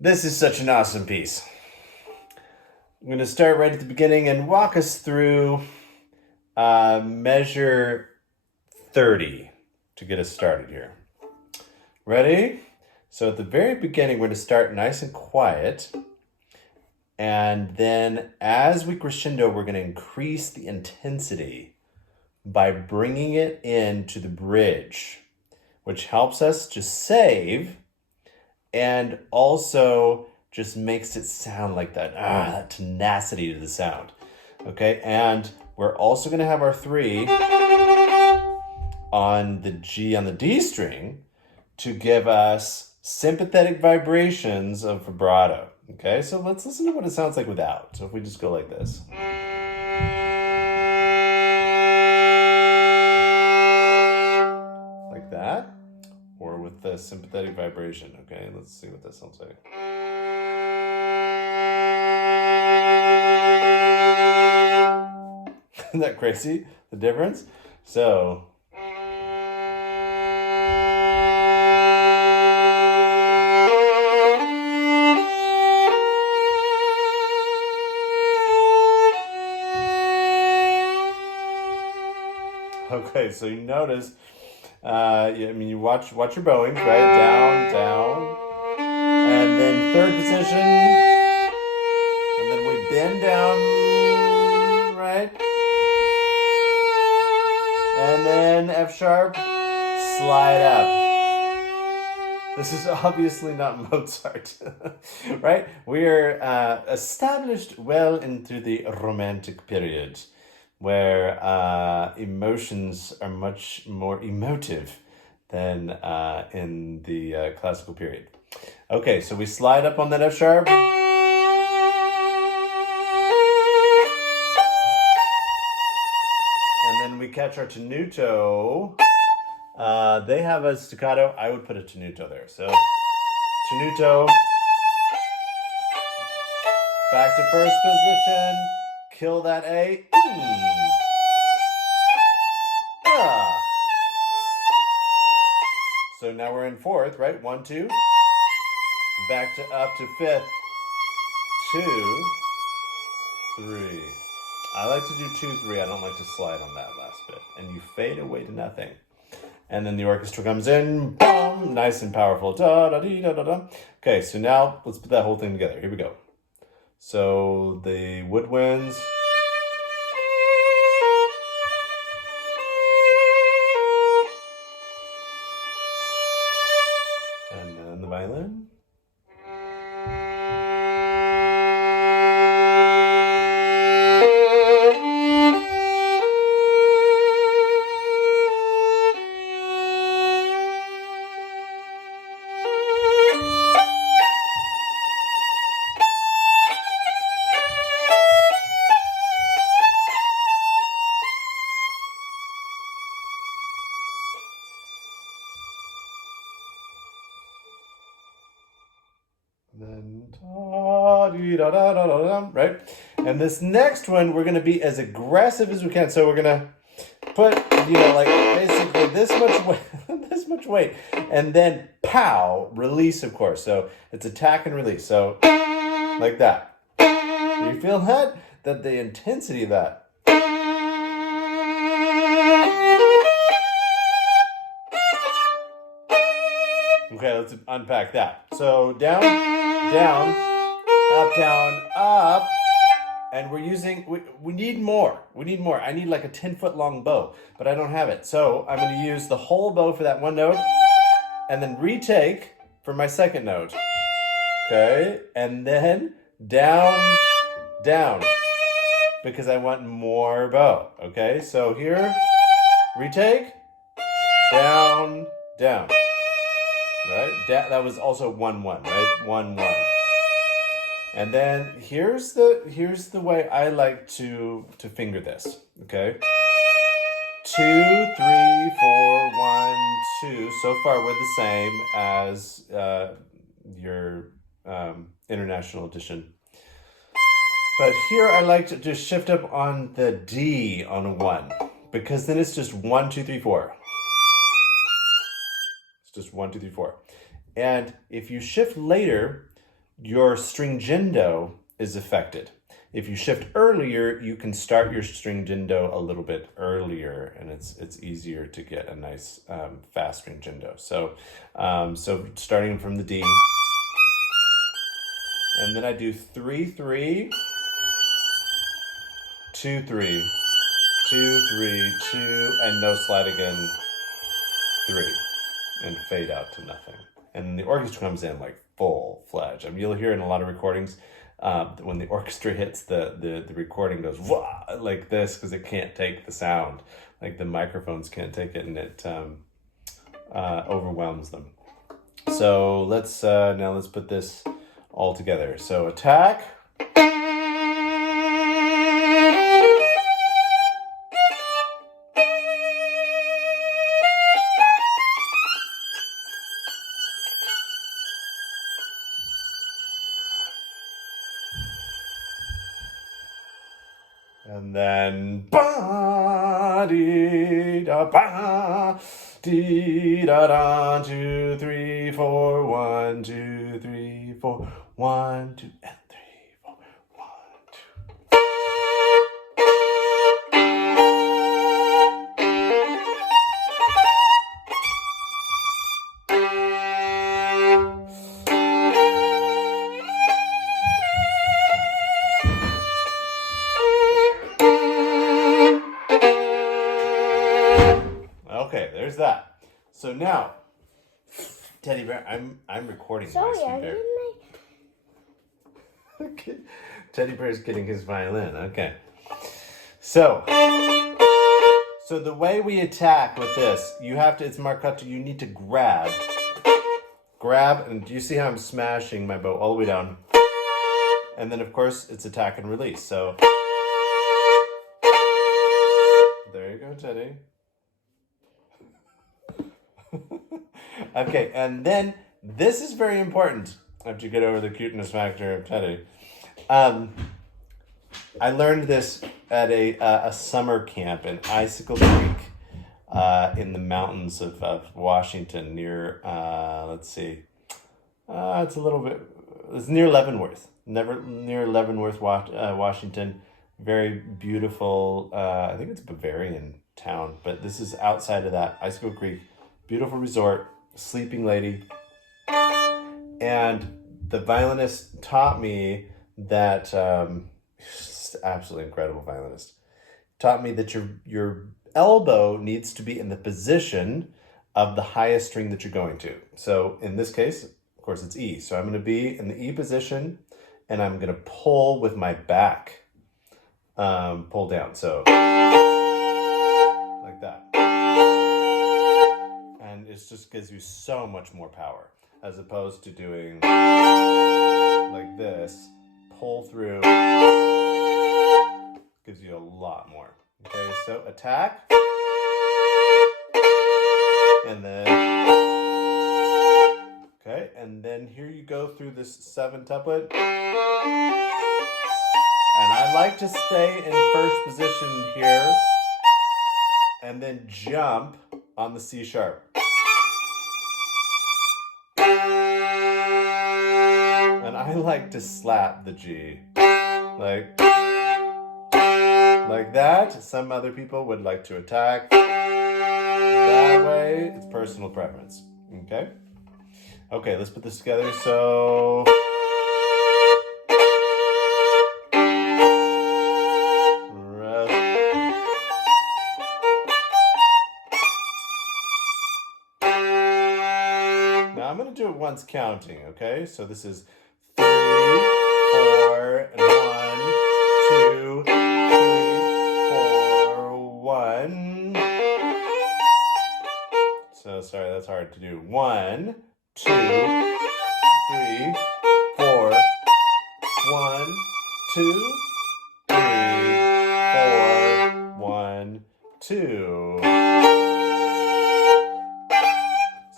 This is such an awesome piece. I'm going to start right at the beginning and walk us through measure 30 to get us started here. Ready? So at the very beginning, we're going to start nice and quiet. And then as we crescendo, we're going to increase the intensity by bringing it into the bridge, which helps us to save and also just makes it sound like that tenacity to the sound. Okay, and we're also going to have our 3 on the G on the D string to give us sympathetic vibrations of vibrato. Okay, so let's listen to what it sounds like without. So if we just go like this. Like that. Or with the sympathetic vibration. Okay, let's see what that sounds like. Isn't that crazy? The difference? So. Okay, so you notice, you watch your bowings, right? Down, down, and then third position, and then we bend down, right? And then F sharp, slide up. This is obviously not Mozart, right? We are established well into the Romantic period, where emotions are much more emotive than in the classical period. Okay, so we slide up on that F sharp. And then we catch our tenuto. They have a staccato. I would put a tenuto there. So tenuto. Back to first position. Kill that A. So now we're in fourth, right? 1, 2. Back to up to fifth. 2, 3. I like to do 2, 3. I don't like to slide on that last bit. And you fade away to nothing. And then the orchestra comes in. Boom! Nice and powerful. Da da dee da da da. Okay, so now let's put that whole thing together. Here we go. So the woodwinds. And then the violin. Then right? And this next one, we're going to be as aggressive as we can. So we're going to put, like basically this much weight, this much weight, and then pow, release, of course. So it's attack and release. So like that. You feel that? That the intensity of that. Okay, let's unpack that. So down, down, up, and we're using, we need more. We need more. I need like a 10-foot long bow, but I don't have it. So I'm going to use the whole bow for that one note, and then retake for my second note. Okay, and then down, down, because I want more bow. Okay, so here, retake, down, down. Right? That was also 1, 1, right? 1, 1. And then here's the way I like to finger this. Okay? 2, 3, 4, 1, 2. So far we're the same as your international edition. But here I like to just shift up on the D on 1, because then it's just 1, 2, 3, 4. Just 1, 2, 3, 4. And if you shift later, your stringendo is affected. If you shift earlier, you can start your stringendo a little bit earlier, and it's easier to get a nice fast stringendo. So starting from the D, and then I do 3-3, 2-3, 2-3, 2, and no slide again, 3, and fade out to nothing. And the orchestra comes in like full-fledged. I mean, you'll hear in a lot of recordings when the orchestra hits, the recording goes wah, like this, because it can't take the sound. Like the microphones can't take it, and it overwhelms them. So let's put this all together. So attack. And then ba dee da ba dee da da 2 3 4 1 2 3 4 1 2 and 3 4 1 2. Okay, there's that. So now, Teddy Bear, I'm recording. Sorry, my bear. Okay. Teddy Bear's getting his violin. Okay. So the way we attack with this, you have to, it's marcato, you need to grab, and do you see how I'm smashing my bow all the way down? And then, of course, it's attack and release. So there you go, Teddy. Okay, and then this is very important after you get over the cuteness factor of Teddy. I learned this at a summer camp in Icicle Creek in the mountains of Washington near, it's near Leavenworth. Near Leavenworth, Washington. Very beautiful, I think it's a Bavarian town, but this is outside of that, Icicle Creek. Beautiful resort, sleeping lady. And the violinist taught me that, absolutely incredible violinist, taught me that your elbow needs to be in the position of the highest string that you're going to. So in this case, of course, it's E. So I'm going to be in the E position, and I'm going to pull with my back, pull down. So like that. And it just gives you so much more power, as opposed to doing like this, pull through, gives you a lot more. Okay, so attack, and then, okay, and then here you go through this 7-tuplet, and I like to stay in first position here, and then jump on the C sharp. And I like to slap the G, like that. Some other people would like to attack that way. It's personal preference, okay? Okay, let's put this together. So, now I'm going to do it once counting, okay? So this is 3, 4, and 1, 2, 3, 4, 1. So sorry, that's hard to do. 1, 2, 3, 4. 1, 2, 3, 4. 1, 2.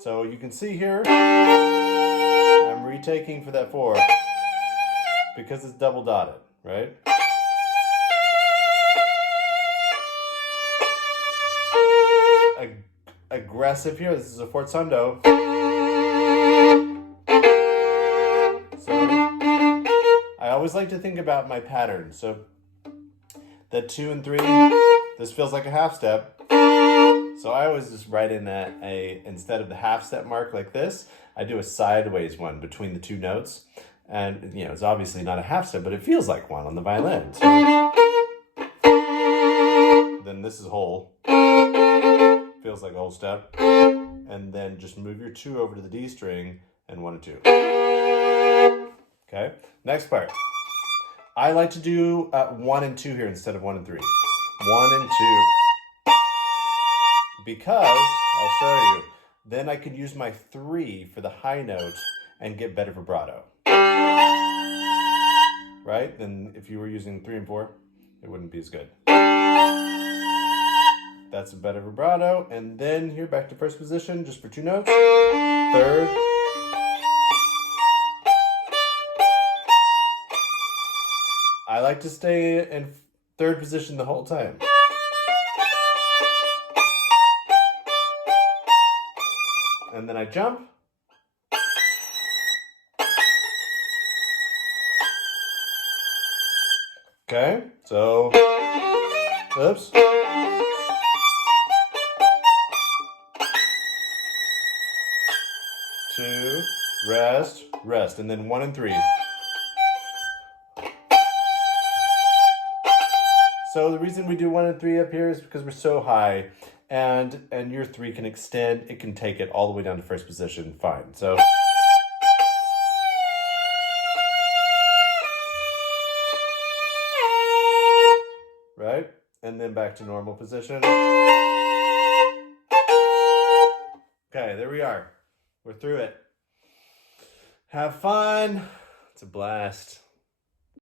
So you can see here, I'm retaking for that 4 because it's double dotted, right? Aggressive here. This is a forzando. So always like to think about my pattern. So the 2 and 3, this feels like a half step. So I always just write in instead of the half step mark like this, I do a sideways one between the 2 notes. And, you know, it's obviously not a half step, but it feels like one on the violin. So then this is whole. Feels like a whole step. And then just move your 2 over to the D string and 1 and 2. Okay, next part. I like to do 1 and 2 here instead of 1 and 3. 1 and 2. Because, I'll show you, then I could use my 3 for the high note and get better vibrato. Right? Then if you were using 3 and 4, it wouldn't be as good. That's a better vibrato. And then here, back to first position, just for 2 notes. Third. I like to stay in third position the whole time. And then I jump. Okay, so, oops. 2, rest, rest, and then 1 and 3. So the reason we do 1 and 3 up here is because we're so high, and your 3 can extend, it can take it all the way down to first position, fine. So, right? And then back to normal position. Okay, there we are. We're through it. Have fun. It's a blast.